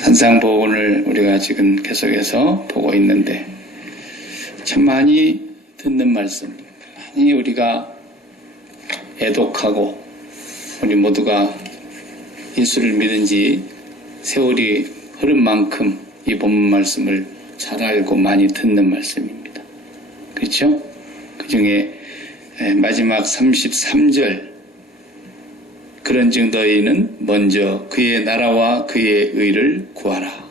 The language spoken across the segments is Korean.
산상보훈을 우리가 지금 계속해서 보고 있는데 참 많이 듣는 말씀, 많이 우리가 애독하고 우리 모두가 예수를 믿은 지 세월이 흐른 만큼 이 본문 말씀을 잘 알고 많이 듣는 말씀입니다. 그렇죠? 그 중에 마지막 33절 그런즉 너희는 먼저 그의 나라와 그의 의를 구하라.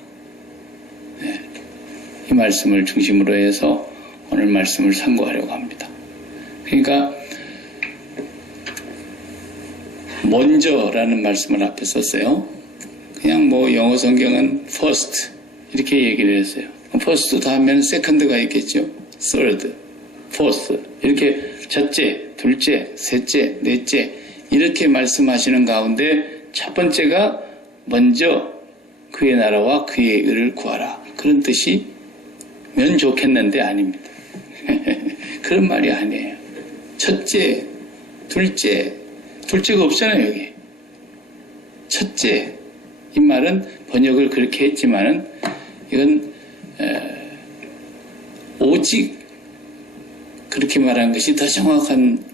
이 말씀을 중심으로 해서 오늘 말씀을 상고하려고 합니다. 그러니까 먼저라는 말씀을 앞에 썼어요. 그냥 뭐 영어 성경은 first 이렇게 얘기를 했어요. first 다음에는 second가 있겠죠. third, fourth 이렇게 첫째, 둘째, 셋째, 넷째 이렇게 말씀하시는 가운데 첫 번째가 먼저 그의 나라와 그의 의를 구하라. 그런 뜻이면 좋겠는데 아닙니다. 그런 말이 아니에요. 첫째, 둘째가 없잖아요, 여기. 첫째, 이 말은 번역을 그렇게 했지만은 이건 오직 그렇게 말한 것이 더 정확한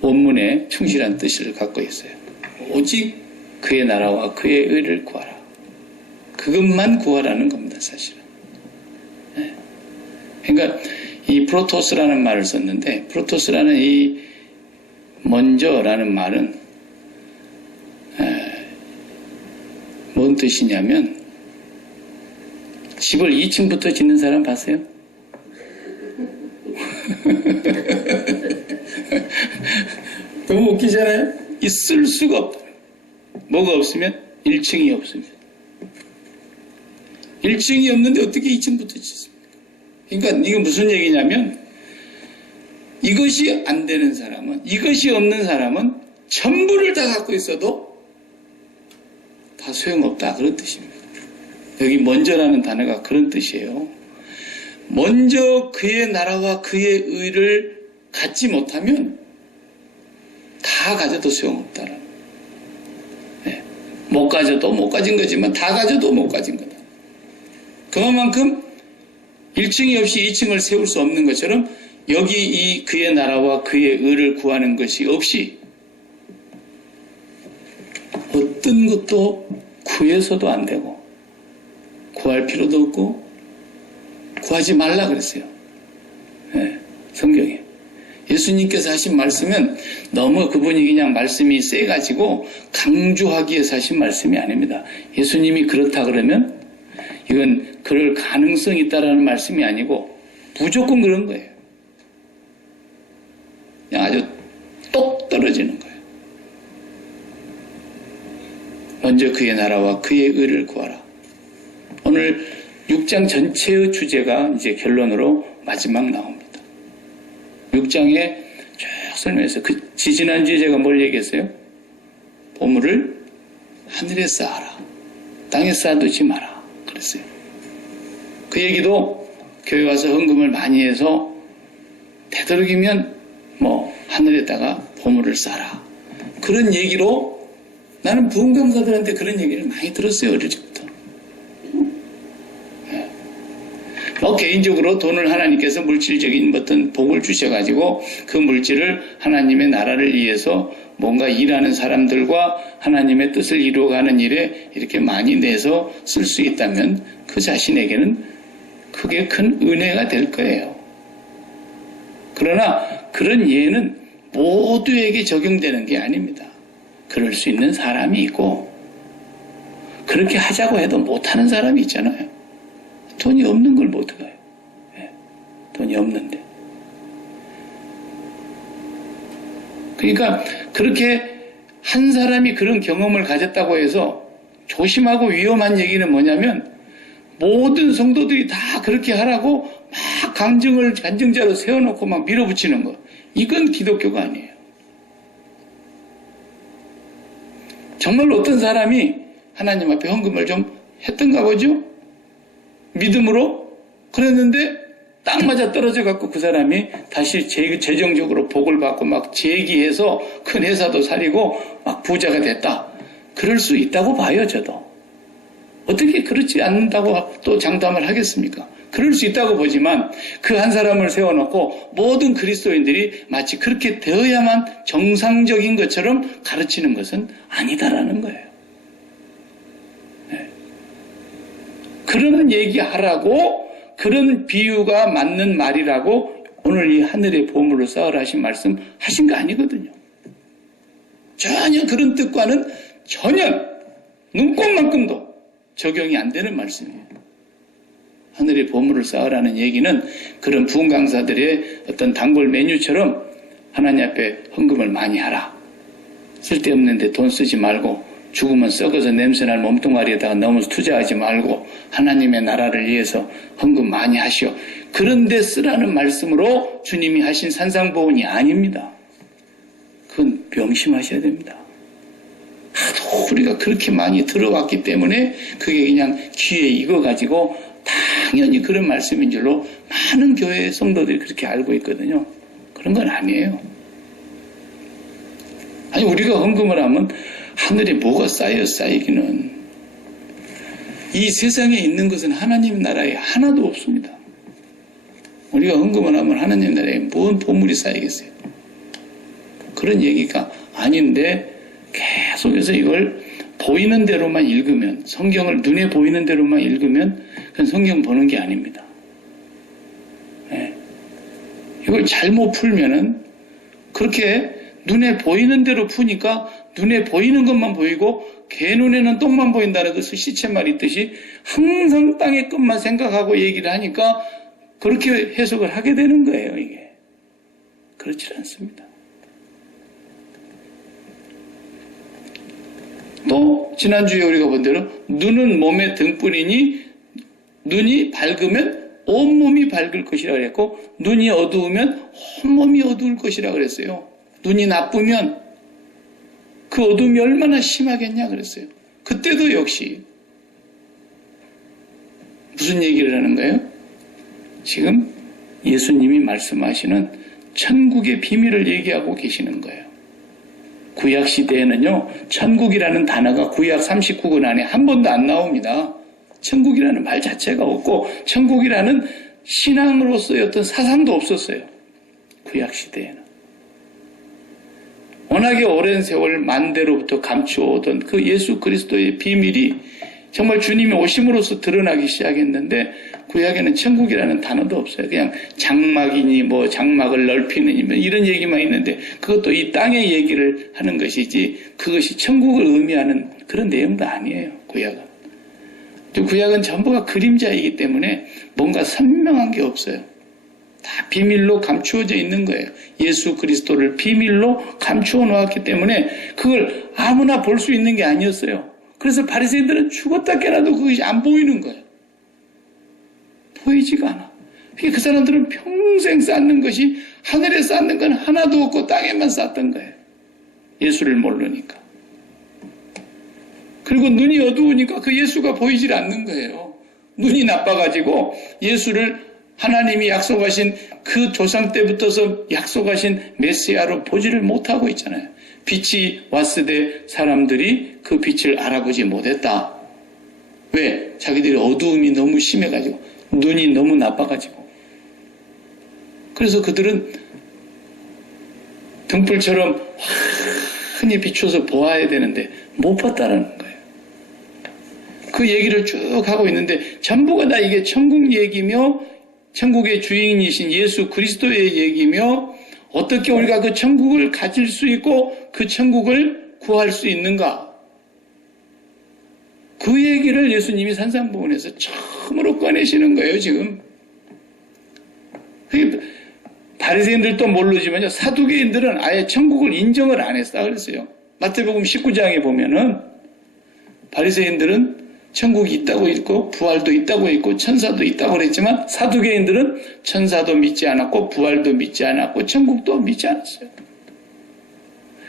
원문에 충실한 뜻을 갖고 있어요. 오직 그의 나라와 그의 의를 구하라. 그것만 구하라는 겁니다, 사실은. 그러니까 이 프로토스라는 말을 썼는데 프로토스라는 이 먼저라는 말은 뭔 뜻이냐면 집을 2층부터 짓는 사람 봤어요? 너무 웃기잖아요? 있을 수가 없다. 뭐가 없으면 1층이 없습니다. 1층이 없는데 어떻게 2층부터 짓습니까? 그러니까 이게 무슨 얘기냐면 이것이 안 되는 사람은, 이것이 없는 사람은 전부를 다 갖고 있어도 다 소용없다. 그런 뜻입니다. 여기 먼저라는 단어가 그런 뜻이에요. 먼저 그의 나라와 그의 의를 갖지 못하면 다 가져도 소용없다라는. 못 가져도 못 가진 거지만 다 가져도 못 가진 거다. 그만큼 1층이 없이 2층을 세울 수 없는 것처럼 여기 이 그의 나라와 그의 의를 구하는 것이 없이 어떤 것도 구해서도 안 되고 구할 필요도 없고 구하지 말라 그랬어요. 성경에. 예수님께서 하신 말씀은 너무 그분이 그냥 말씀이 세가지고 강조하기 위해서 하신 말씀이 아닙니다. 예수님이 그렇다 그러면 이건 그럴 가능성이 있다라는 말씀이 아니고 무조건 그런 거예요. 그냥 아주 똑 떨어지는 거예요. 먼저 그의 나라와 그의 의를 구하라. 오늘 6장 전체의 주제가 이제 결론으로 마지막 나옵니다. 6장에 쭉 설명해서 지난주에 제가 뭘 얘기했어요? 보물을 하늘에 쌓아라. 땅에 쌓아두지 마라. 그랬어요. 그 얘기도 교회 와서 헌금을 많이 해서 되도록이면 하늘에다가 보물을 쌓아라. 그런 얘기로 나는 부흥강사들한테 그런 얘기를 많이 들었어요. 어릴 적부터. 개인적으로 돈을 하나님께서 물질적인 어떤 복을 주셔가지고 그 물질을 하나님의 나라를 위해서 뭔가 일하는 사람들과 하나님의 뜻을 이루어가는 일에 이렇게 많이 내서 쓸 수 있다면 그 자신에게는 그게 큰 은혜가 될 거예요. 그러나 그런 예는 모두에게 적용되는 게 아닙니다. 그럴 수 있는 사람이 있고 그렇게 하자고 해도 못하는 사람이 있잖아요. 돈이 없는 걸 못 해요. 돈이 없는데. 그러니까 그렇게 한 사람이 그런 경험을 가졌다고 해서 조심하고 위험한 얘기는 뭐냐면 모든 성도들이 다 그렇게 하라고 막 간증자로 세워놓고 막 밀어붙이는 거. 이건 기독교가 아니에요. 정말 어떤 사람이 하나님 앞에 헌금을 좀 했던가 보죠? 믿음으로? 그랬는데 딱 맞아 떨어져 갖고 그 사람이 다시 재정적으로 복을 받고 막 재기해서 큰 회사도 살리고 막 부자가 됐다. 그럴 수 있다고 봐요, 저도. 어떻게 그렇지 않는다고 또 장담을 하겠습니까? 그럴 수 있다고 보지만 그 한 사람을 세워놓고 모든 그리스도인들이 마치 그렇게 되어야만 정상적인 것처럼 가르치는 것은 아니다라는 거예요. 네. 그런 얘기하라고, 그런 비유가 맞는 말이라고 오늘 이 하늘의 보물로 쌓으라 하신 말씀 하신 거 아니거든요. 전혀 그런 뜻과는 전혀 눈꼽만큼도 적용이 안 되는 말씀이에요. 하늘의 보물을 쌓으라는 얘기는 그런 부흥 강사들의 어떤 단골 메뉴처럼 하나님 앞에 헌금을 많이 하라. 쓸데없는데 돈 쓰지 말고, 죽으면 썩어서 냄새날 몸뚱아리에다가 너무 투자하지 말고 하나님의 나라를 위해서 헌금 많이 하시오. 그런데 쓰라는 말씀으로 주님이 하신 산상보훈이 아닙니다. 그건 명심하셔야 됩니다. 하도 우리가 그렇게 많이 들어왔기 때문에 그게 그냥 귀에 익어가지고 당연히 그런 말씀인 줄로 많은 교회 성도들이 그렇게 알고 있거든요. 그런 건 아니에요. 아니, 우리가 헌금을 하면 하늘에 뭐가 쌓이기는. 이 세상에 있는 것은 하나님 나라에 하나도 없습니다. 우리가 헌금을 하면 하나님 나라에 뭔 보물이 쌓이겠어요? 그런 얘기가 아닌데 계속해서 이걸 보이는 대로만 읽으면, 성경을 눈에 보이는 대로만 읽으면 그건 성경 보는 게 아닙니다. 네. 이걸 잘못 풀면은 그렇게 눈에 보이는 대로 푸니까 눈에 보이는 것만 보이고 개 눈에는 똥만 보인다는 그 시쳇말 있듯이 항상 땅의 것만 생각하고 얘기를 하니까 그렇게 해석을 하게 되는 거예요. 이게 그렇지 않습니다. 또 지난주에 우리가 본 대로 눈은 몸의 등불이니 눈이 밝으면 온몸이 밝을 것이라 그랬고, 눈이 어두우면 온몸이 어두울 것이라 그랬어요. 눈이 나쁘면 그 어둠이 얼마나 심하겠냐 그랬어요. 그때도 역시 무슨 얘기를 하는 거예요? 지금 예수님이 말씀하시는 천국의 비밀을 얘기하고 계시는 거예요. 구약 시대에는요, 천국이라는 단어가 구약 39권 안에 한 번도 안 나옵니다. 천국이라는 말 자체가 없고 천국이라는 신앙으로서의 어떤 사상도 없었어요. 구약 시대에는. 워낙에 오랜 세월 만대로부터 감추어오던 그 예수 그리스도의 비밀이 정말 주님이 오심으로써 드러나기 시작했는데 구약에는 천국이라는 단어도 없어요. 그냥 장막이니 뭐 장막을 넓히느니 뭐 이런 얘기만 있는데 그것도 이 땅의 얘기를 하는 것이지 그것이 천국을 의미하는 그런 내용도 아니에요. 구약은. 구약은 전부가 그림자이기 때문에 뭔가 선명한 게 없어요. 다 비밀로 감추어져 있는 거예요. 예수 그리스도를 비밀로 감추어 놓았기 때문에 그걸 아무나 볼 수 있는 게 아니었어요. 그래서 바리새인들은 죽었다 깨라도 그것이 안 보이는 거예요. 보이지가 않아. 그 사람들은 평생 쌓는 것이 하늘에 쌓는 건 하나도 없고 땅에만 쌓던 거예요. 예수를 모르니까. 그리고 눈이 어두우니까 그 예수가 보이질 않는 거예요. 눈이 나빠가지고 예수를 하나님이 약속하신 그 조상 때부터서 약속하신 메시아로 보지를 못하고 있잖아요. 빛이 왔으되 사람들이 그 빛을 알아보지 못했다. 왜? 자기들이 어두움이 너무 심해가지고 눈이 너무 나빠가지고. 그래서 그들은 등불처럼 환히 비춰서 보아야 되는데 못 봤다라는 거예요. 그 얘기를 쭉 하고 있는데 전부가 다 이게 천국 얘기며 천국의 주인이신 예수 그리스도의 얘기며 어떻게 우리가 그 천국을 가질 수 있고 그 천국을 구할 수 있는가. 그 얘기를 예수님이 산상보훈에서 처음으로 꺼내시는 거예요. 지금. 바리새인들도 모르지만요. 사두개인들은 아예 천국을 인정을 안 했다 그랬어요. 마태복음 19장에 보면은 바리새인들은 천국이 있다고 있고 부활도 있다고 있고 천사도 있다고 그랬지만 사두개인들은 천사도 믿지 않았고 부활도 믿지 않았고 천국도 믿지 않았어요.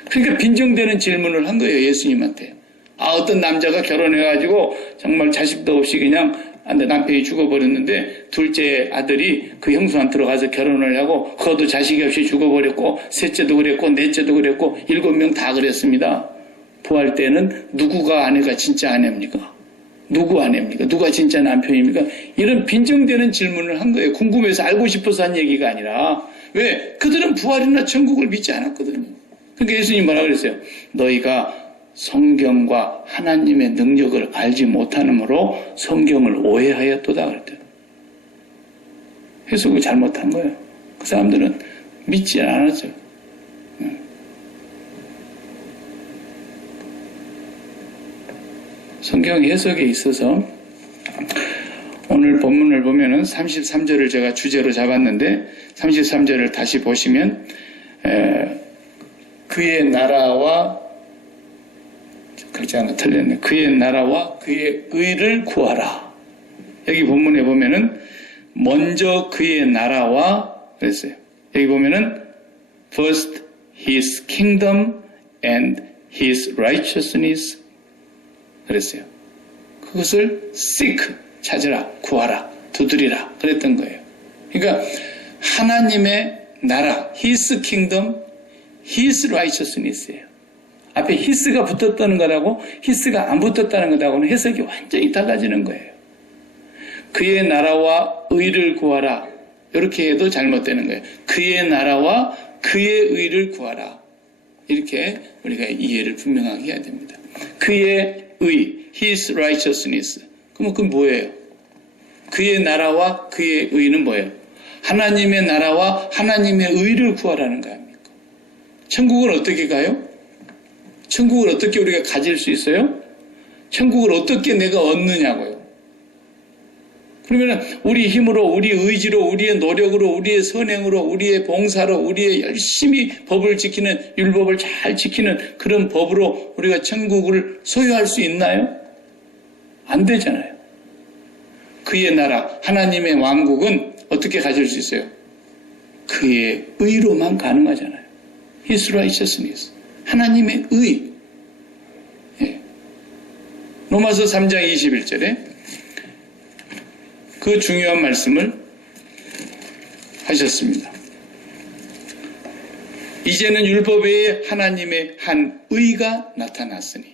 그러니까 빈정되는 질문을 한 거예요. 예수님한테. 어떤 남자가 결혼해가지고 정말 자식도 없이 그냥 남편이 죽어버렸는데 둘째 아들이 그 형수한테 들어가서 결혼을 하고 그것도 자식이 없이 죽어버렸고 셋째도 그랬고 넷째도 그랬고 7명 다 그랬습니다. 부활 때는 누구가 아내가 진짜 아내입니까? 누구 아내입니까? 누가 진짜 남편입니까? 이런 빈정되는 질문을 한 거예요. 궁금해서 알고 싶어서 한 얘기가 아니라. 왜? 그들은 부활이나 천국을 믿지 않았거든요. 그러니까 예수님 뭐라 그랬어요? 너희가 성경과 하나님의 능력을 알지 못하므로 성경을 오해하였도다 그랬대요. 해석을 잘못한 거예요. 그 사람들은 믿지 않았어요. 성경 해석에 있어서 오늘 본문을 보면은 33절을 제가 주제로 잡았는데 33절을 다시 보시면 그의 나라와 글자 하나 틀렸네. 그의 나라와 그의 의를 구하라. 여기 본문에 보면은 먼저 그의 나라와 그랬어요. 여기 보면은 first his kingdom and his righteousness 그랬어요. 그것을 seek 찾으라, 구하라, 두드리라 그랬던 거예요. 그러니까 하나님의 나라, his kingdom, his righteousness예요. 앞에 his가 붙었다는 거라고 his가 안 붙었다는 거하고는 해석이 완전히 달라지는 거예요. 그의 나라와 의를 구하라. 이렇게 해도 잘못되는 거예요. 그의 나라와 그의 의를 구하라. 이렇게 우리가 이해를 분명하게 해야 됩니다. 그의 의, his righteousness. 그럼 그건 뭐예요? 그의 나라와 그의 의는 뭐예요? 하나님의 나라와 하나님의 의를 구하라는 거 아닙니까? 천국을 어떻게 가요? 천국을 어떻게 우리가 가질 수 있어요? 천국을 어떻게 내가 얻느냐고요. 그러면 우리 힘으로, 우리 의지로, 우리의 노력으로, 우리의 선행으로, 우리의 봉사로, 우리의 열심히 법을 지키는, 율법을 잘 지키는 그런 법으로 우리가 천국을 소유할 수 있나요? 안 되잖아요. 그의 나라, 하나님의 왕국은 어떻게 가질 수 있어요? 그의 의로만 가능하잖아요. His righteousness. 하나님의 의. 예. 로마서 3장 21절에 그 중요한 말씀을 하셨습니다. 이제는 율법 외에 하나님의 한 의가 나타났으니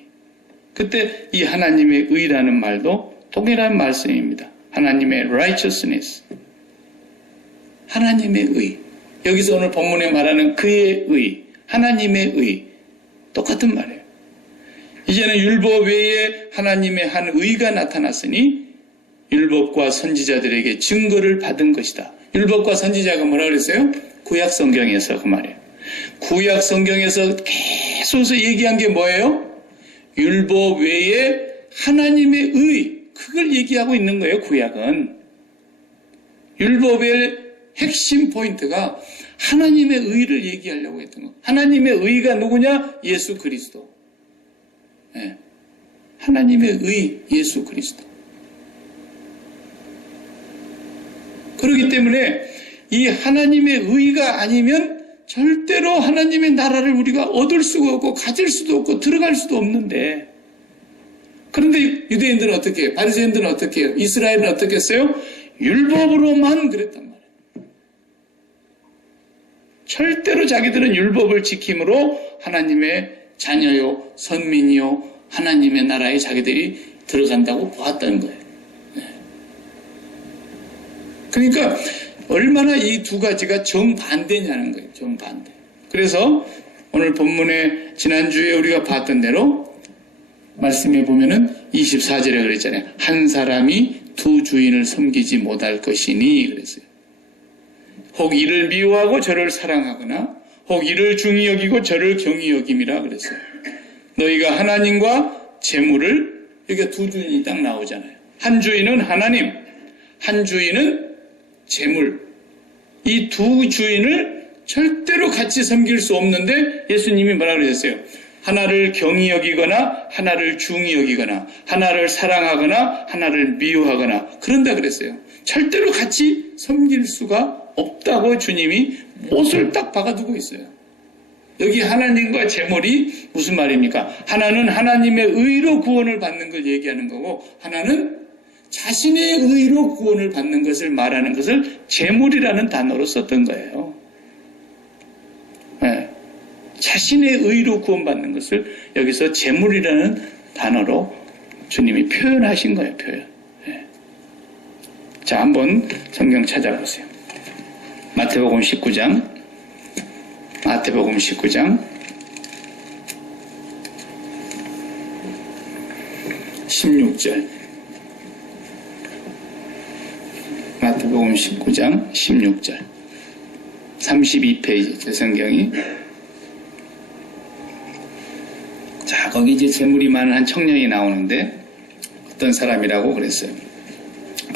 그때 이 하나님의 의라는 말도 동일한 말씀입니다. 하나님의 righteousness. 하나님의 의. 여기서 오늘 본문에 말하는 그의 의. 하나님의 의. 똑같은 말이에요. 이제는 율법 외에 하나님의 한 의가 나타났으니 율법과 선지자들에게 증거를 받은 것이다. 율법과 선지자가 뭐라 그랬어요? 구약 성경에서 그 말이에요. 구약 성경에서 계속 얘기한 게 뭐예요? 율법 외에 하나님의 의. 그걸 얘기하고 있는 거예요, 구약은. 율법의 핵심 포인트가 하나님의 의를 얘기하려고 했던 거. 하나님의 의가 누구냐? 예수 그리스도. 네. 하나님의 의, 예수 그리스도. 그렇기 때문에 이 하나님의 의가 아니면 절대로 하나님의 나라를 우리가 얻을 수가 없고 가질 수도 없고 들어갈 수도 없는데 그런데 유대인들은 어떻게 해요? 바리새인들은 어떻게 해요? 이스라엘은 어떻게 했어요? 율법으로만 그랬단 말이에요. 절대로 자기들은 율법을 지킴으로 하나님의 자녀요, 선민이요, 하나님의 나라에 자기들이 들어간다고 보았다는 거예요. 네. 그러니까 얼마나 이 두 가지가 정반대냐는 거예요. 정반대. 그래서 오늘 본문에 지난주에 우리가 봤던 대로 말씀해 보면은 24절에 그랬잖아요. 한 사람이 두 주인을 섬기지 못할 것이니 그랬어요. 혹 이를 미워하고 저를 사랑하거나 혹 이를 중히 여기고 저를 경히 여김이라 그랬어요. 너희가 하나님과 재물을 여기가 두 주인이 딱 나오잖아요. 한 주인은 하나님, 한 주인은 재물. 이 두 주인을 절대로 같이 섬길 수 없는데 예수님이 뭐라 그러셨어요? 하나를 경히 여기거나 하나를 중히 여기거나 하나를 사랑하거나 하나를 미워하거나 그런다 그랬어요. 절대로 같이 섬길 수가 없다고 주님이 못을 딱 박아두고 있어요. 여기 하나님과 재물이 무슨 말입니까? 하나는 하나님의 의로 구원을 받는 걸 얘기하는 거고 하나는 자신의 의로 구원을 받는 것을 말하는 것을 재물이라는 단어로 썼던 거예요. 네. 자신의 의로 구원받는 것을 여기서 재물이라는 단어로 주님이 표현하신 거예요, 표현. 예. 자, 한번 성경 찾아보세요. 마태복음 19장 16절. 마태복음 19장 16절. 32페이지 제 성경이. 자, 거기 이제 재물이 많은 한 청년이 나오는데 어떤 사람이라고 그랬어요.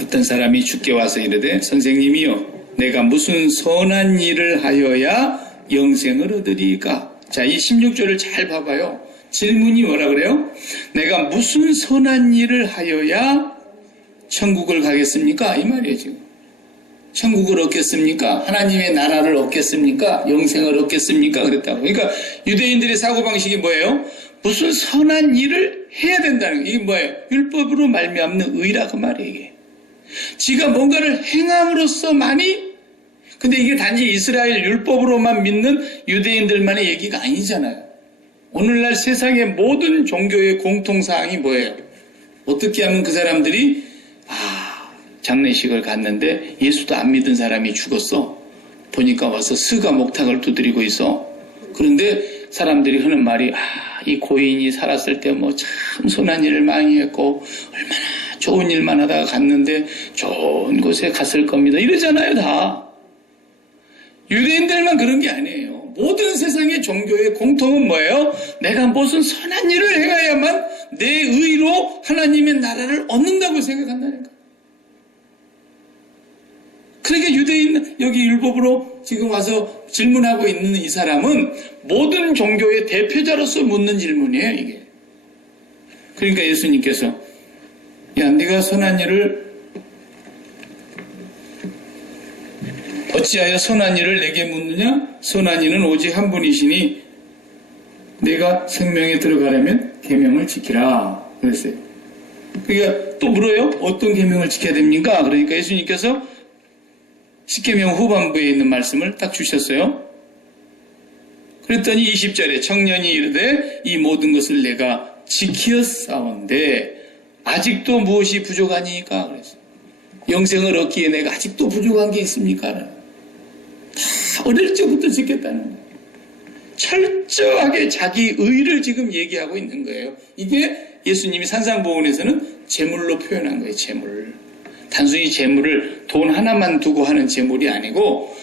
어떤 사람이 주께 와서 이르되 선생님이요 내가 무슨 선한 일을 하여야 영생을 얻으리까? 자, 이 16절을 잘 봐봐요. 질문이 뭐라 그래요? 내가 무슨 선한 일을 하여야 천국을 가겠습니까? 이 말이에요, 지금. 천국을 얻겠습니까? 하나님의 나라를 얻겠습니까? 영생을 얻겠습니까? 그랬다고. 그러니까 유대인들의 사고방식이 뭐예요? 무슨 선한 일을 해야 된다는 게 이게 뭐예요? 율법으로 말미암는 의라 그 말이에요, 이게. 지가 뭔가를 행함으로써만이 근데 이게 단지 이스라엘 율법으로만 믿는 유대인들만의 얘기가 아니잖아요. 오늘날 세상의 모든 종교의 공통사항이 뭐예요? 어떻게 하면 그 사람들이 장례식을 갔는데 예수도 안 믿은 사람이 죽었어. 보니까 와서 스가 목탁을 두드리고 있어. 그런데 사람들이 하는 말이 이 고인이 살았을 때 뭐 참 선한 일을 많이 했고 얼마나 좋은 일만 하다가 갔는데 좋은 곳에 갔을 겁니다. 이러잖아요, 다. 유대인들만 그런 게 아니에요. 모든 세상의 종교의 공통은 뭐예요? 내가 무슨 선한 일을 행해야만 내 의로 하나님의 나라를 얻는다고 생각한다니까. 그러니까 유대인 여기 율법으로 지금 와서 질문하고 있는 이 사람은 모든 종교의 대표자로서 묻는 질문이에요, 이게. 그러니까 예수님께서 야, 네가 선한 일을 어찌하여 선한 일을 내게 묻느냐? 선한 이는 오직 한 분이시니 내가 생명에 들어가려면 계명을 지키라 그랬어요. 그러니까 또 물어요. 어떤 계명을 지켜야 됩니까? 그러니까 예수님께서 십계명 후반부에 있는 말씀을 딱 주셨어요. 그랬더니 20절에 청년이 이르되 이 모든 것을 내가 지키었사온데 아직도 무엇이 부족하니까 그랬어요. 영생을 얻기에 내가 아직도 부족한 게 있습니까? 다 어릴 적부터 지켰다는 거예요. 철저하게 자기 의를 지금 얘기하고 있는 거예요. 이게 예수님이 산상보훈에서는 제물로 표현한 거예요. 제물. 단순히 제물을 돈 하나만 두고 하는 제물이 아니고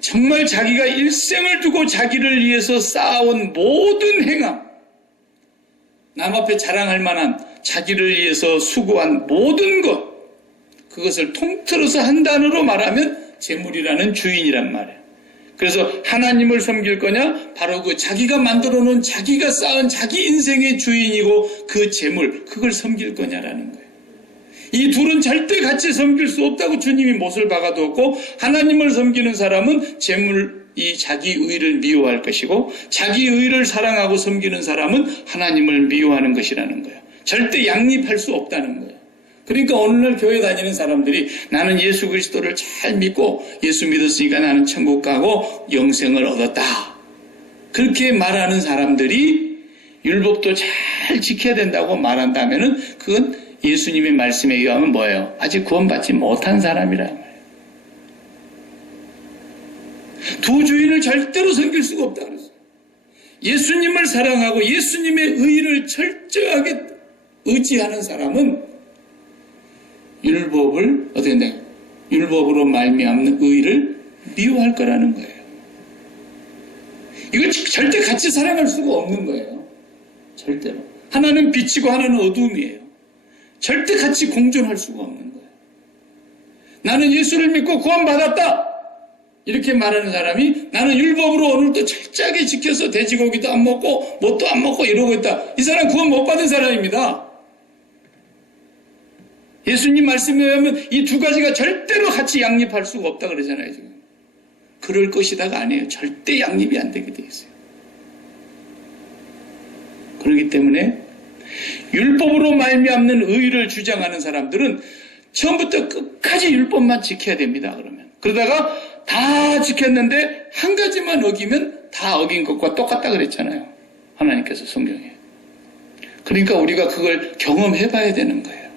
정말 자기가 일생을 두고 자기를 위해서 쌓아온 모든 행함, 남 앞에 자랑할 만한 자기를 위해서 수고한 모든 것, 그것을 통틀어서 한 단어로 말하면 제물이라는 주인이란 말이에요. 그래서 하나님을 섬길 거냐? 바로 그 자기가 만들어 놓은 자기가 쌓은 자기 인생의 주인이고 그 제물, 그걸 섬길 거냐라는 거예요. 이 둘은 절대 같이 섬길 수 없다고 주님이 못을 박아두었고 하나님을 섬기는 사람은 제물, 이 자기 의를 미워할 것이고 자기 의를 사랑하고 섬기는 사람은 하나님을 미워하는 것이라는 거예요. 절대 양립할 수 없다는 거예요. 그러니까 오늘날 교회 다니는 사람들이 나는 예수 그리스도를 잘 믿고 예수 믿었으니까 나는 천국 가고 영생을 얻었다. 그렇게 말하는 사람들이 율법도 잘 지켜야 된다고 말한다면은 그건 예수님의 말씀에 의하면 뭐예요? 아직 구원받지 못한 사람이란 말이에요. 두 주인을 절대로 섬길 수가 없다 그랬어요. 예수님을 사랑하고 예수님의 의를 철저하게 의지하는 사람은 율법을 어떻게 된다? 율법으로 말미암는 의를 미워할 거라는 거예요. 이걸 절대 같이 사랑할 수가 없는 거예요. 절대로. 하나는 빛이고 하나는 어둠이에요. 절대 같이 공존할 수가 없는 거예요. 나는 예수를 믿고 구원받았다. 이렇게 말하는 사람이 나는 율법으로 오늘도 철저하게 지켜서 돼지고기도 안 먹고 뭣도 안 먹고 이러고 있다. 이 사람 구원 못 받은 사람입니다. 예수님 말씀에 의하면 이 두 가지가 절대로 같이 양립할 수가 없다 그러잖아요. 지금. 그럴 것이다가 아니에요. 절대 양립이 안 되게 돼 있어요. 그렇기 때문에 율법으로 말미암는 의를 주장하는 사람들은 처음부터 끝까지 율법만 지켜야 됩니다. 그러다가 다 지켰는데 한 가지만 어기면 다 어긴 것과 똑같다 그랬잖아요. 하나님께서 성경에. 그러니까 우리가 그걸 경험해 봐야 되는 거예요.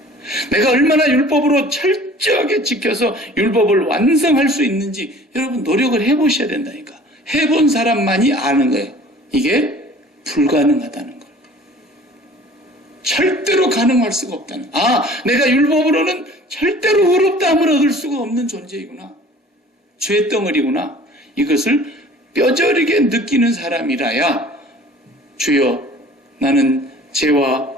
내가 얼마나 율법으로 철저하게 지켜서 율법을 완성할 수 있는지 여러분 노력을 해보셔야 된다니까. 해본 사람만이 아는 거예요. 이게 불가능하다는 거예요. 절대로 가능할 수가 없다는 거예요. 아, 내가 율법으로는 절대로 의롭다함을 얻을 수가 없는 존재이구나. 죄덩어리구나. 이것을 뼈저리게 느끼는 사람이라야 주여 나는 죄와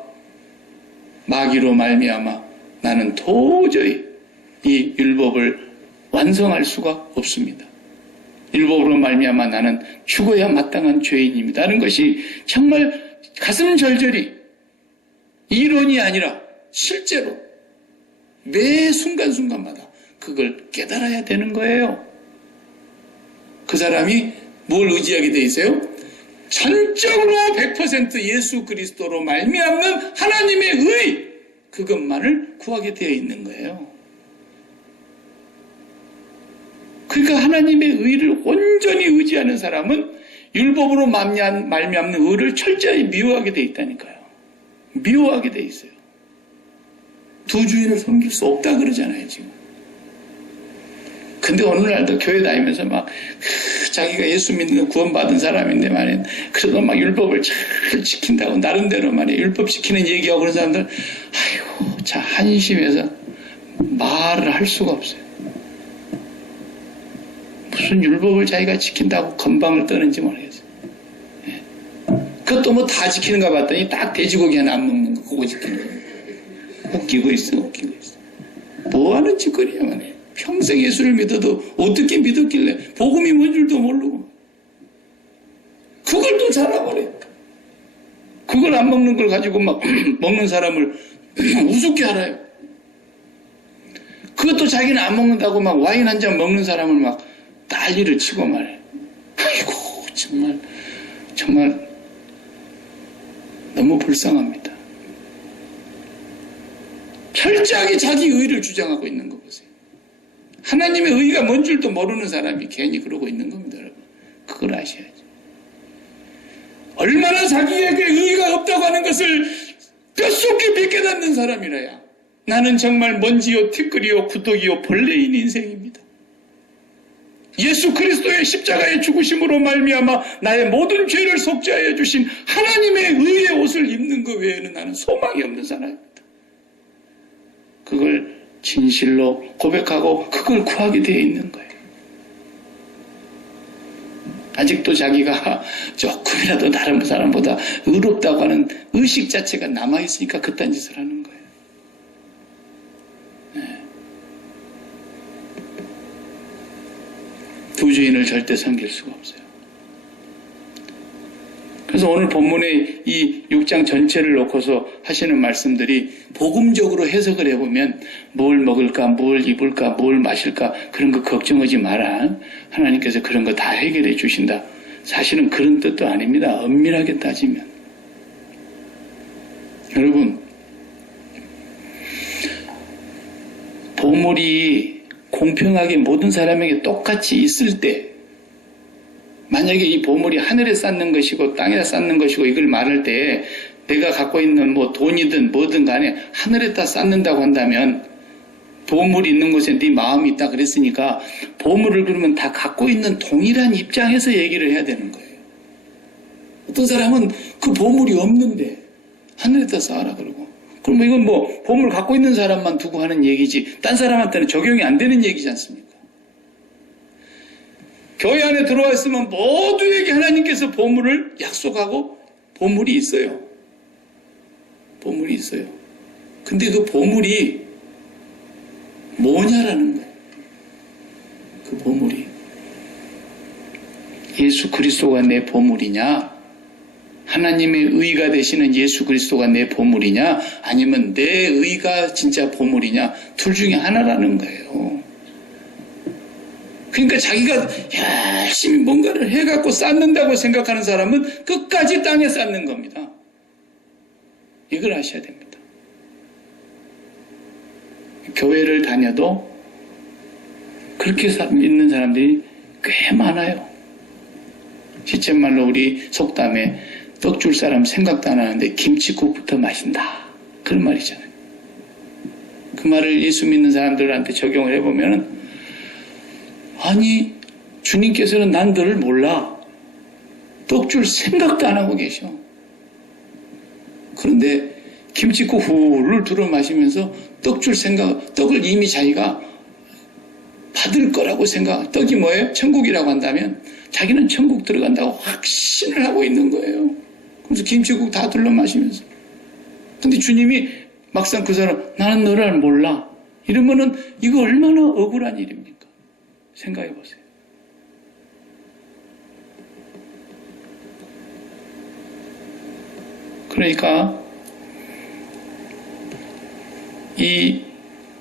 마귀로 말미암아 나는 도저히 이 율법을 완성할 수가 없습니다. 율법으로 말미암아 나는 죽어야 마땅한 죄인입니다. 라는 것이 정말 가슴 절절히 이론이 아니라 실제로 매 순간순간마다 그걸 깨달아야 되는 거예요. 그 사람이 뭘 의지하게 돼 있어요? 전적으로 100% 예수 그리스도로 말미암는 하나님의 의, 그것만을 구하게 되어 있는 거예요. 그러니까 하나님의 의를 온전히 의지하는 사람은 율법으로 말미암는 의를 철저히 미워하게 돼 있다니까요. 미워하게 돼 있어요. 두 주인을 섬길 수 없다 그러잖아요, 지금. 근데 어느 날도 교회 다니면서 막 자기가 예수 믿는 구원받은 사람인데 말이야. 그래도 막 율법을 잘 지킨다고 나름대로 말이야. 율법 지키는 얘기하고 그런 사람들 아이고 자 한심해서 말을 할 수가 없어요. 무슨 율법을 자기가 지킨다고 건방을 떠는지 모르겠어요. 예. 그것도 뭐 다 지키는가 봤더니 딱 돼지고기 하나 안 먹는 거 그거 지키는 거. 웃기고 있어. 뭐하는 짓거리야 말이야. 평생 예수를 믿어도 어떻게 믿었길래 복음이 뭔 줄도 모르고 그걸 또 잘라버려. 그걸 안 먹는 걸 가지고 막 먹는 사람을 우습게 알아요. 그것도 자기는 안 먹는다고 막 와인 한 잔 먹는 사람을 막 난리를 치고 말해. 아이고 정말 너무 불쌍합니다. 철저하게 자기 의를 주장하고 있는 거 보세요. 하나님의 의가 뭔 줄도 모르는 사람이 괜히 그러고 있는 겁니다, 여러분. 그걸 아셔야죠. 얼마나 자기에게 의가 없다고 하는 것을 뼛속 깊이 깨닫는 사람이라야 나는 정말 먼지요 티끌이요 구더기요 벌레인 인생입니다. 예수 그리스도의 십자가의 죽으심으로 말미암아 나의 모든 죄를 속죄하여 주신 하나님의 의의 옷을 입는 것 외에는 나는 소망이 없는 사람입니다. 그걸 진실로 고백하고 그걸 구하게 되어 있는 거예요. 아직도 자기가 조금이라도 다른 사람보다 의롭다고 하는 의식 자체가 남아있으니까 그딴 짓을 하는 거예요. 네. 두 주인을 절대 섬길 수가 없어요. 그래서 오늘 본문의 이 6장 전체를 놓고서 하시는 말씀들이 복음적으로 해석을 해보면 뭘 먹을까, 뭘 입을까, 뭘 마실까 그런 거 걱정하지 마라. 하나님께서 그런 거 다 해결해 주신다. 사실은 그런 뜻도 아닙니다. 엄밀하게 따지면. 여러분, 보물이 공평하게 모든 사람에게 똑같이 있을 때 만약에 이 보물이 하늘에 쌓는 것이고 땅에 쌓는 것이고 이걸 말할 때 내가 갖고 있는 뭐 돈이든 뭐든 간에 하늘에다 쌓는다고 한다면 보물이 있는 곳에 네 마음이 있다 그랬으니까 보물을 그러면 다 갖고 있는 동일한 입장에서 얘기를 해야 되는 거예요. 어떤 사람은 그 보물이 없는데 하늘에다 쌓아라 그러고 그러면 이건 뭐 보물 갖고 있는 사람만 두고 하는 얘기지 딴 사람한테는 적용이 안 되는 얘기지 않습니까? 교회 안에 들어와 있으면 모두에게 하나님께서 보물을 약속하고 보물이 있어요. 보물이 있어요. 근데 그 보물이 뭐냐라는 거예요. 그 보물이 예수 그리스도가 내 보물이냐, 하나님의 의가 되시는 예수 그리스도가 내 보물이냐, 아니면 내 의가 진짜 보물이냐, 둘 중에 하나라는 거예요. 그러니까 자기가 열심히 뭔가를 해갖고 쌓는다고 생각하는 사람은 끝까지 땅에 쌓는 겁니다. 이걸 아셔야 됩니다. 교회를 다녀도 그렇게 믿는 사람들이 꽤 많아요. 시쳇말로 우리 속담에 떡 줄 사람 생각도 안 하는데 김치국부터 마신다. 그런 말이잖아요. 그 말을 예수 믿는 사람들한테 적용을 해보면, 아니 주님께서는 난 너를 몰라. 떡 줄 생각도 안 하고 계셔. 그런데 김치국 후를 들어 마시면서 떡을 이미 자기가 받을 거라고 떡이 뭐예요? 천국이라고 한다면 자기는 천국 들어간다고 확신을 하고 있는 거예요. 그래서 김치국 다 둘러 마시면서. 근데 주님이 막상 그 사람, 나는 너를 몰라. 이러면은 이거 얼마나 억울한 일입니까? 생각해 보세요. 그러니까 이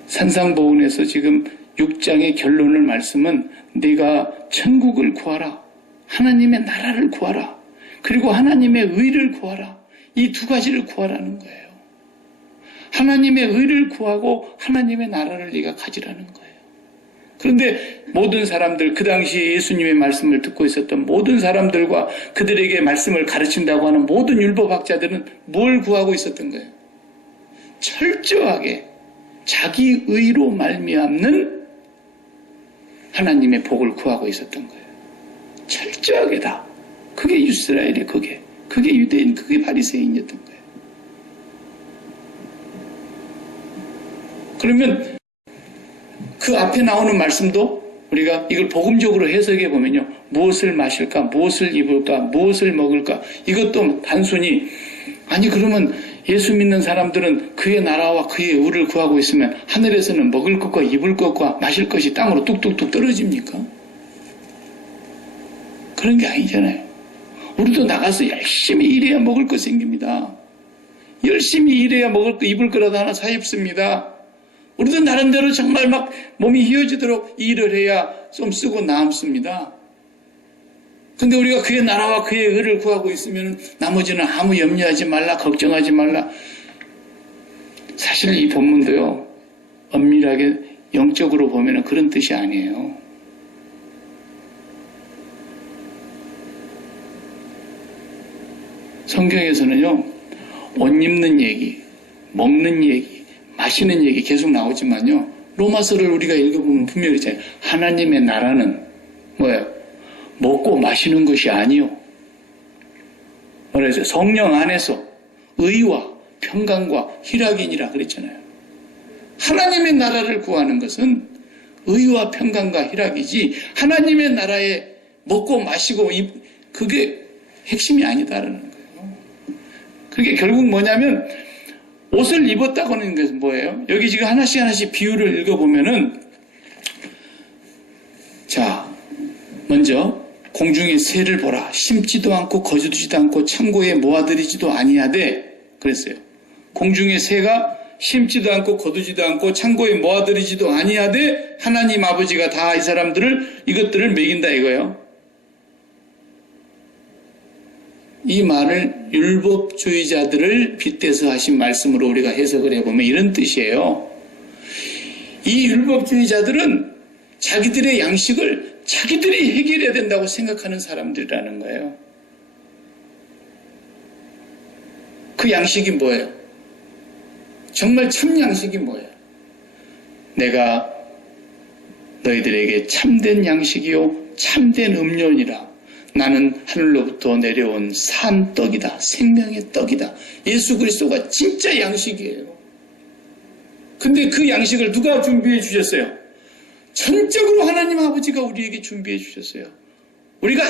산상보훈에서 지금 6장의 결론을 말씀은 네가 천국을 구하라. 하나님의 나라를 구하라. 그리고 하나님의 의를 구하라. 이 두 가지를 구하라는 거예요. 하나님의 의를 구하고 하나님의 나라를 네가 가지라는 거예요. 그런데 모든 사람들, 그 당시에 예수님의 말씀을 듣고 있었던 모든 사람들과 그들에게 말씀을 가르친다고 하는 모든 율법학자들은 뭘 구하고 있었던 거예요? 철저하게 자기 의로 말미암는 하나님의 복을 구하고 있었던 거예요. 철저하게 다. 그게 이스라엘의 그게 유대인, 그게 바리새인이었던 거예요. 그러면 그 앞에 나오는 말씀도 우리가 이걸 복음적으로 해석해 보면요. 무엇을 마실까, 무엇을 입을까, 무엇을 먹을까, 이것도 단순히, 아니 그러면 예수 믿는 사람들은 그의 나라와 그의 의를 구하고 있으면 하늘에서는 먹을 것과 입을 것과 마실 것이 땅으로 뚝뚝뚝 떨어집니까? 그런 게 아니잖아요. 우리도 나가서 열심히 일해야 먹을 거 생깁니다. 열심히 일해야 먹을 거, 입을 거라도 하나 사 입습니다. 우리도 나름대로 정말 막 몸이 휘어지도록 일을 해야 좀 쓰고 남습니다. 근데 우리가 그의 나라와 그의 의를 구하고 있으면 나머지는 아무 염려하지 말라, 걱정하지 말라. 사실 이 본문도요, 엄밀하게 영적으로 보면 그런 뜻이 아니에요. 성경에서는요, 옷 입는 얘기, 먹는 얘기, 마시는 얘기 계속 나오지만요, 로마서를 우리가 읽어보면 분명히 있잖아요. 하나님의 나라는 뭐예요? 먹고 마시는 것이 아니요. 그래서 성령 안에서 의와 평강과 희락이니라 그랬잖아요. 하나님의 나라를 구하는 것은 의와 평강과 희락이지 하나님의 나라에 먹고 마시고 그게 핵심이 아니다라는 거예요. 그게 결국 뭐냐면 옷을 입었다고 하는 것은 뭐예요? 여기 지금 하나씩 비유를 읽어보면은, 자, 먼저 공중의 새를 보라. 심지도 않고 거두지도 않고 창고에 모아들이지도 아니하되 그랬어요. 공중의 새가 심지도 않고 거두지도 않고 창고에 모아들이지도 아니하되 하나님 아버지가 다 이 사람들을 이것들을 먹인다 이거예요. 이 말을 율법주의자들을 빗대서 하신 말씀으로 우리가 해석을 해보면 이런 뜻이에요. 이 율법주의자들은 자기들의 양식을 자기들이 해결해야 된다고 생각하는 사람들이라는 거예요. 그 양식이 뭐예요? 정말 참 양식이 뭐예요? 내가 너희들에게 참된 양식이요 참된 음료니라. 나는 하늘로부터 내려온 산 떡이다. 생명의 떡이다. 예수 그리스도가 진짜 양식이에요. 근데 그 양식을 누가 준비해 주셨어요? 전적으로 하나님 아버지가 우리에게 준비해 주셨어요. 우리가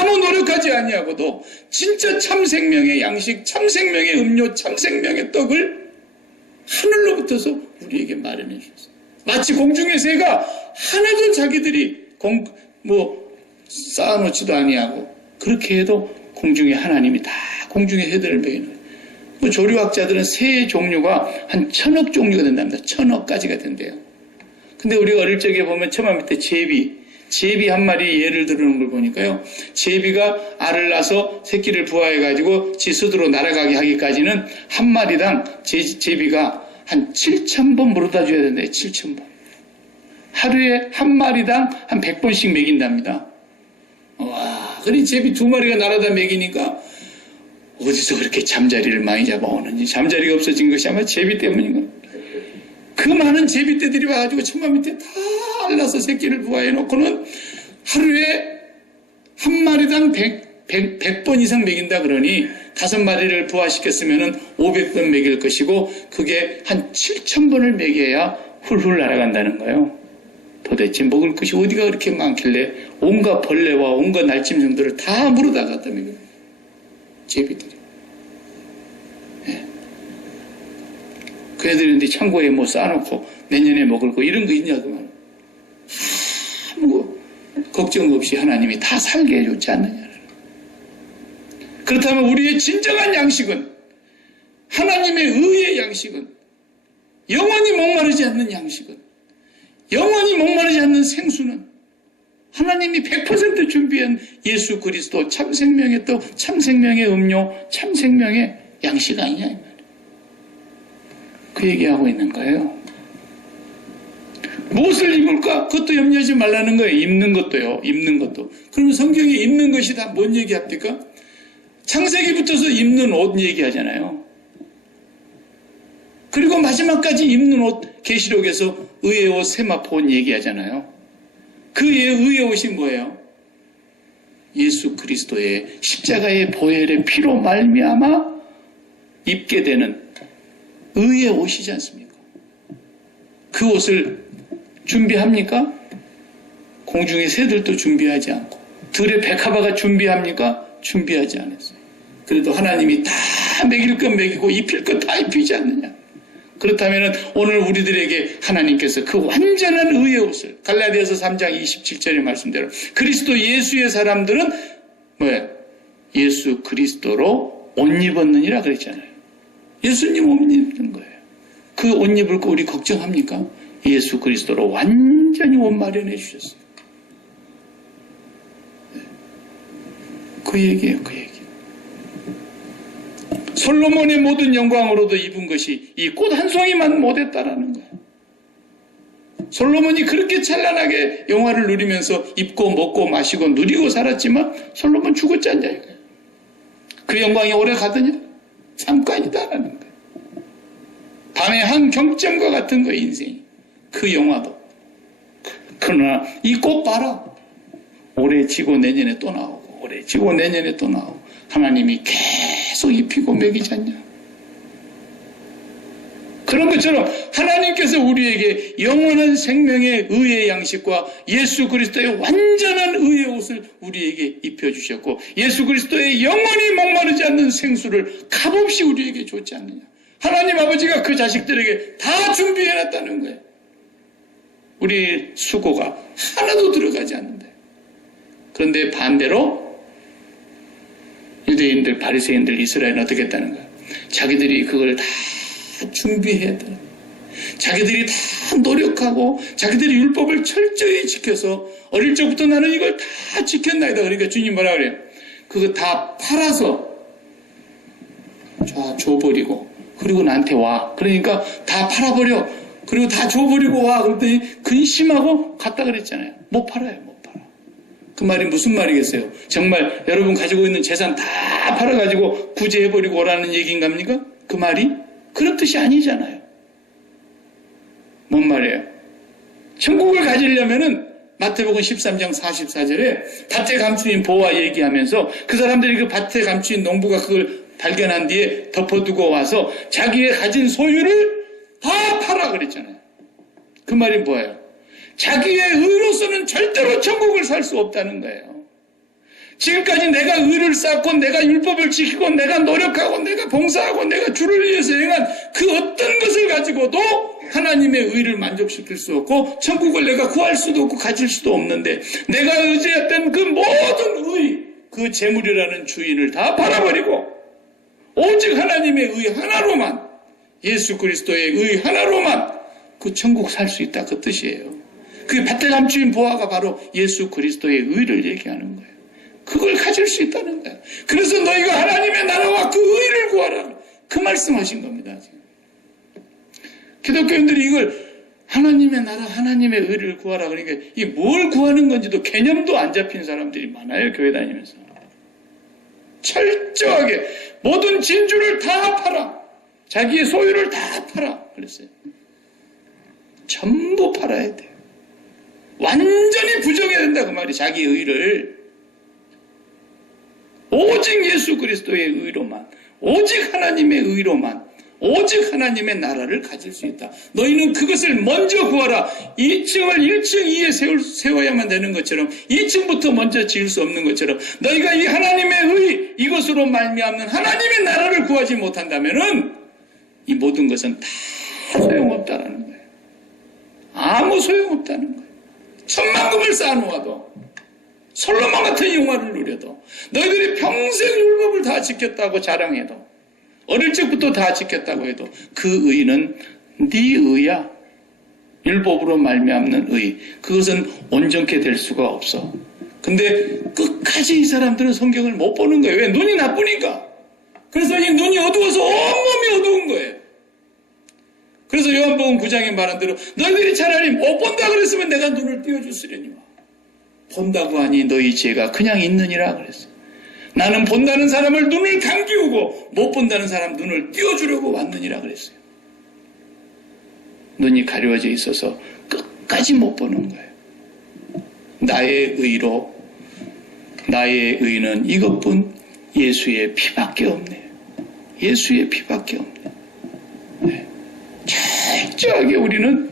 아무 노력하지 아니하고도 진짜 참 생명의 양식, 참 생명의 음료, 참 생명의 떡을 하늘로부터서 우리에게 마련해 주셨어요. 마치 공중의 새가 하나도 자기들이 쌓아놓지도 아니하고 그렇게 해도 공중에 하나님이 다 공중의 새들을 먹이는 거예요. 조류학자들은 새의 종류가 한 1000억 종류가 된답니다. 1000억까지가 된대요. 근데 우리가 어릴 적에 보면 처음 밑에 제비 한 마리 예를 들는 걸 보니까요. 제비가 알을 낳아서 새끼를 부화해가지고 지 스스로 날아가게 하기까지는 한 마리당 제비가 한 7,000번 물어다 줘야 된대요. 7,000번. 하루에 한 마리당 한 100번씩 먹인답니다. 와, 그리 제비 2마리가 날아다 먹이니까 어디서 그렇게 잠자리를 많이 잡아오는지. 잠자리가 없어진 것이 아마 제비 때문인가. 그 많은 제비떼들이 와가지고 천막 밑에 다 알라서 새끼를 부화해놓고는 하루에 한 마리당 100번 이상 먹인다 그러니 5마리를 부화시켰으면 500번 먹일 것이고 그게 한 7,000번을 먹여야 훌훌 날아간다는 거예요. 도대체 먹을 것이 어디가 그렇게 많길래 온갖 벌레와 온갖 날짐승들을 다 물어다 갖다 먹여요. 제비들이. 예. 그 애들인데 창고에 뭐 쌓아놓고 내년에 먹을 거 이런 거 있냐 그 말. 아무 걱정 없이 하나님이 다 살게 해줬지 않느냐. 그렇다면 우리의 진정한 양식은, 하나님의 의의 양식은, 영원히 목마르지 않는 양식은, 영원히 목마르지 않는 생수는 하나님이 100% 준비한 예수 그리스도 참생명의 떡, 참생명의 음료, 참생명의 양식 아니냐 이 말이에요. 그 얘기하고 있는 거예요. 무엇을 입을까? 그것도 염려하지 말라는 거예요. 입는 것도요. 입는 것도. 그러면 성경에 입는 것이 다 뭔 얘기합니까? 창세기부터서 입는 옷 얘기하잖아요. 그리고 마지막까지 입는 옷, 계시록에서 의의 옷, 세마포 옷 얘기하잖아요. 그 의의 옷이 뭐예요? 예수 그리스도의 십자가의 보혈의 피로 말미암아 입게 되는 의의 옷이지 않습니까? 그 옷을 준비합니까? 공중의 새들도 준비하지 않고 들의 백합화가 준비합니까? 준비하지 않았어요. 그래도 하나님이 다 먹일 것 먹이고 입힐 것 다 입히지 않느냐. 그렇다면 오늘 우리들에게 하나님께서 그 완전한 의의 옷을, 갈라디아서 3장 27절의 말씀대로 그리스도 예수의 사람들은 뭐예요? 예수 그리스도로 옷 입었느니라 그랬잖아요. 예수님 옷 입는 거예요. 그 옷 입을 거 우리 걱정합니까? 예수 그리스도로 완전히 옷 마련해 주셨어요. 그 얘기예요, 그 얘기. 솔로몬의 모든 영광으로도 입은 것이 이 꽃 한 송이만 못했다라는 거예요. 솔로몬이 그렇게 찬란하게 영화를 누리면서 입고 먹고 마시고 누리고 살았지만 솔로몬 죽었지 않냐 이거예요. 그 영광이 오래 가더냐? 잠깐이다라는 거예요. 밤의 한 경점과 같은 거예요, 인생이. 그 영화도. 그러나 이 꽃 봐라. 올해 지고 내년에 또 나오고 올해 지고 내년에 또 나오고 하나님이 계속 입히고 먹이지 않냐. 그런 것처럼 하나님께서 우리에게 영원한 생명의 의의 양식과 예수 그리스도의 완전한 의의 옷을 우리에게 입혀주셨고 예수 그리스도의 영원히 목마르지 않는 생수를 값없이 우리에게 줬지 않느냐. 하나님 아버지가 그 자식들에게 다 준비해놨다는 거예요. 우리 수고가 하나도 들어가지 않는데. 그런데 반대로 유대인들, 바리새인들, 이스라엘은 어떻게 했다는 거예요? 자기들이 그걸 다 준비해야 되는 거예요. 자기들이 다 노력하고 자기들이 율법을 철저히 지켜서 어릴 적부터 나는 이걸 다 지켰나이다. 그러니까 주님 뭐라 그래요? 그거 다 팔아서 줘버리고 그리고 나한테 와. 그러니까 다 팔아버려. 그리고 다 줘버리고 와. 그랬더니 근심하고 갔다 그랬잖아요. 못 팔아요. 못 팔아. 그 말이 무슨 말이겠어요? 정말 여러분 가지고 있는 재산 다 팔아가지고 구제해버리고 오라는 얘기인갑니까? 그 말이? 그런 뜻이 아니잖아요. 뭔 말이에요? 천국을 가지려면은 마태복음 13장 44절에 밭에 감추인 보화 얘기하면서 그 사람들이 그 밭에 감추인 농부가 그걸 발견한 뒤에 덮어두고 와서 자기의 가진 소유를 다 팔아 그랬잖아요. 그 말이 뭐예요? 자기의 의로서는 절대로 천국을 살 수 없다는 거예요. 지금까지 내가 의를 쌓고 내가 율법을 지키고 내가 노력하고 내가 봉사하고 내가 주를 위해서 행한 그 어떤 것을 가지고도 하나님의 의를 만족시킬 수 없고 천국을 내가 구할 수도 없고 가질 수도 없는데 내가 의지했던 그 모든 의, 그 재물이라는 주인을 다 팔아버리고 오직 하나님의 의 하나로만 예수 그리스도의 의 하나로만 그 천국 살 수 있다 그 뜻이에요. 그 밭에 감추인 보화가 바로 예수 그리스도의 의를 얘기하는 거예요. 그걸 가질 수 있다는 거예요. 그래서 너희가 하나님의 나라와 그 의를 구하라. 그 말씀하신 겁니다. 지금. 기독교인들이 이걸 하나님의 나라, 하나님의 의를 구하라. 그러니까 이 뭘 구하는 건지도 개념도 안 잡힌 사람들이 많아요. 교회 다니면서. 철저하게 모든 진주를 다 팔아. 자기의 소유를 다 팔아. 그랬어요. 전부 팔아야 돼요. 완전히 부정해야 된다 그 말이. 자기 의를 오직 예수 그리스도의 의로만, 오직 하나님의 의로만, 오직 하나님의 나라를 가질 수 있다. 너희는 그것을 먼저 구하라. 2층을 1층 위에 세워야만 되는 것처럼 2층부터 먼저 지을 수 없는 것처럼 너희가 이 하나님의 의, 이것으로 말미암는 하나님의 나라를 구하지 못한다면은 이 모든 것은 다 소용없다라는 거예요. 아무 소용없다는 거예요. 천만금을 쌓아놓아도, 솔로몬 같은 영화를 누려도, 너희들이 평생 율법을 다 지켰다고 자랑해도, 어릴 적부터 다 지켰다고 해도 그 의는 네 의야. 율법으로 말미암는 의. 그것은 온전케 될 수가 없어. 근데 끝까지 이 사람들은 성경을 못 보는 거예요. 왜? 눈이 나쁘니까. 그래서 이 눈이 어두워서 온몸이 어두운 거예요. 그래서 요한복음 9장에 말한 대로 너희들이 차라리 못 본다 그랬으면 내가 눈을 띄워줬으려니와. 본다고 하니 너희 죄가 그냥 있느니라 그랬어요. 나는 본다는 사람을 눈을 감기우고 못 본다는 사람 눈을 띄워주려고 왔느니라 그랬어요. 눈이 가려워져 있어서 끝까지 못 보는 거예요. 나의 의로, 나의 의는 이것뿐 예수의 피밖에 없네요. 예수의 피밖에 없네요. 네. 철저하게 우리는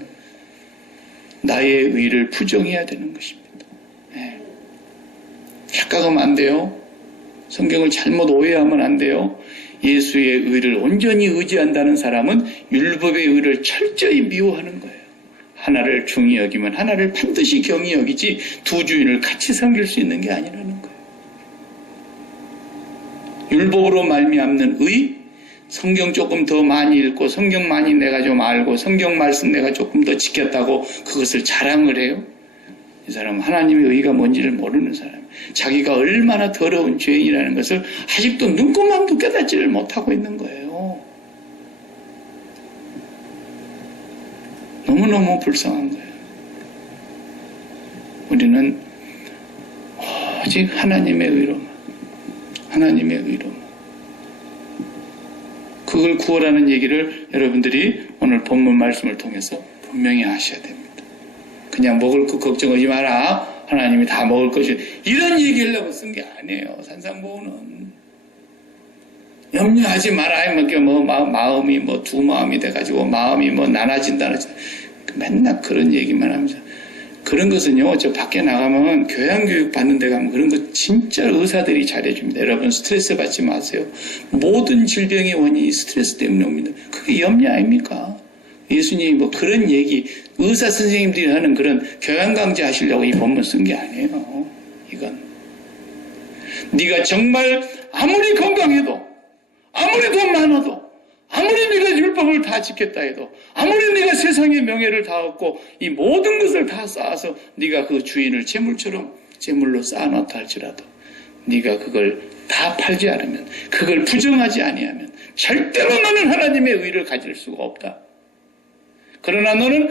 나의 의를 부정해야 되는 것입니다. 네. 착각하면 안 돼요. 성경을 잘못 오해하면 안 돼요. 예수의 의를 온전히 의지한다는 사람은 율법의 의를 철저히 미워하는 거예요. 하나를 중히 여기면 하나를 반드시 경히 여기지 두 주인을 같이 섬길 수 있는 게 아니라는 거예요. 율법으로 말미암는 의, 성경 조금 더 많이 읽고 성경 많이 내가 좀 알고 성경 말씀 내가 조금 더 지켰다고 그것을 자랑을 해요. 이 사람은 하나님의 의가 뭔지를 모르는 사람. 자기가 얼마나 더러운 죄인이라는 것을 아직도 눈꽃만도 깨닫지를 못하고 있는 거예요. 너무너무 불쌍한 거예요. 우리는 오직 하나님의 의로만, 하나님의 의로만. 그걸 구하라는 얘기를 여러분들이 오늘 본문 말씀을 통해서 분명히 하셔야 됩니다. 그냥 먹을 거 걱정하지 마라. 하나님이 다 먹을 것이 이런 얘기하려고 쓴 게 아니에요. 산상보호는 염려하지 마라. 마음이 두 마음이 돼가지고 마음이 나눠진다. 맨날 그런 얘기만 하면서 그런 것은요. 저 밖에 나가면 교양교육 받는 데 가면 그런 거 진짜 의사들이 잘해줍니다. 여러분 스트레스 받지 마세요. 모든 질병의 원인이 스트레스 때문에 옵니다. 그게 염려 아닙니까? 예수님이 그런 얘기, 의사 선생님들이 하는 그런 교양 강좌 하시려고 이 본문 쓴 게 아니에요. 이건. 네가 정말 아무리 건강해도, 아무리 돈 많아도, 아무리 네가 율법을 다 지켰다 해도, 아무리 네가 세상의 명예를 다 얻고 이 모든 것을 다 쌓아서 네가 그 주인을 재물로 쌓아놨다 할지라도 네가 그걸 다 팔지 않으면, 그걸 부정하지 아니하면 절대로 너는 하나님의 의를 가질 수가 없다. 그러나 너는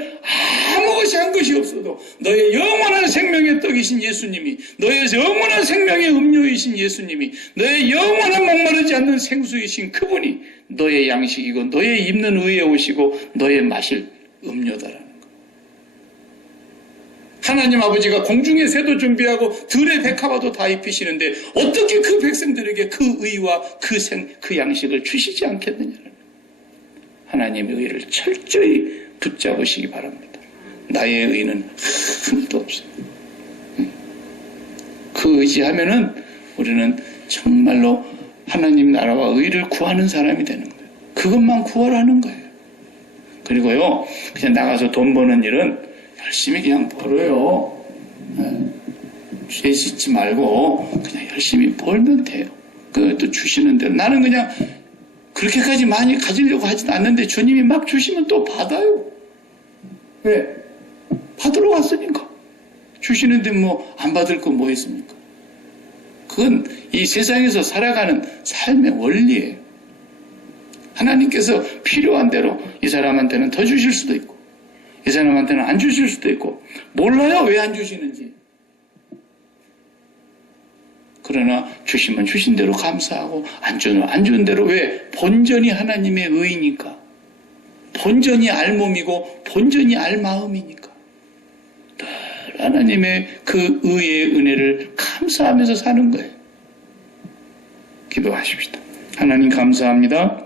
아무 것이 한 것이 없어도 너의 영원한 생명의 떡이신 예수님이, 너의 영원한 생명의 음료이신 예수님이, 너의 영원한 목마르지 않는 생수이신 그분이 너의 양식이고 너의 입는 의에 오시고 너의 마실 음료다라는 것. 하나님 아버지가 공중의 새도 준비하고 들의 백합화도 다 입히시는데 어떻게 그 백성들에게 그 의와 그 양식을 주시지 않겠느냐는. 하나님의 의를 철저히 붙잡으시기 바랍니다. 나의 의는 하나도 없어요. 그 의지하면은 우리는 정말로 하나님 나라와 의를 구하는 사람이 되는 거예요. 그것만 구하라는 거예요. 그리고요, 그냥 나가서 돈 버는 일은 열심히 그냥 벌어요. 죄 짓지 말고 그냥 열심히 벌면 돼요. 그것도 주시는 대로. 나는 그냥 그렇게까지 많이 가지려고 하지도 않는데 주님이 막 주시면 또 받아요. 왜? 받으러 왔으니까. 주시는데 안 받을 거 뭐 있습니까? 그건 이 세상에서 살아가는 삶의 원리예요. 하나님께서 필요한 대로 이 사람한테는 더 주실 수도 있고 이 사람한테는 안 주실 수도 있고 몰라요. 왜 안 주시는지. 그러나 주시면 주신 대로 감사하고 안 주면 안 주는 대로. 왜? 본전이 하나님의 의니까. 본전이 알몸이고 본전이 알마음이니까. 늘 하나님의 그 의의 은혜를 감사하면서 사는 거예요. 기도하십시다. 하나님 감사합니다.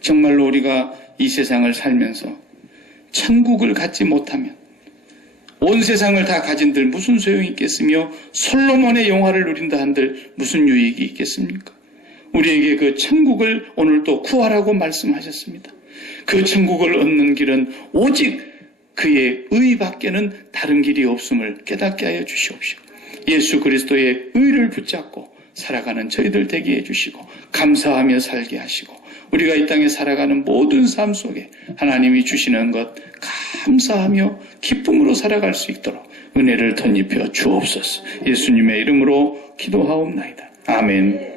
정말로 우리가 이 세상을 살면서 천국을 갖지 못하면 온 세상을 다 가진들 무슨 소용이 있겠으며 솔로몬의 영화를 누린다 한들 무슨 유익이 있겠습니까? 우리에게 그 천국을 오늘 또 구하라고 말씀하셨습니다. 그 천국을 얻는 길은 오직 그의 의밖에는 다른 길이 없음을 깨닫게 하여 주시옵시고, 예수 그리스도의 의를 붙잡고 살아가는 저희들 되게 해주시고 감사하며 살게 하시고, 우리가 이 땅에 살아가는 모든 삶 속에 하나님이 주시는 것 감사하며 기쁨으로 살아갈 수 있도록 은혜를 덧입혀 주옵소서. 예수님의 이름으로 기도하옵나이다. 아멘.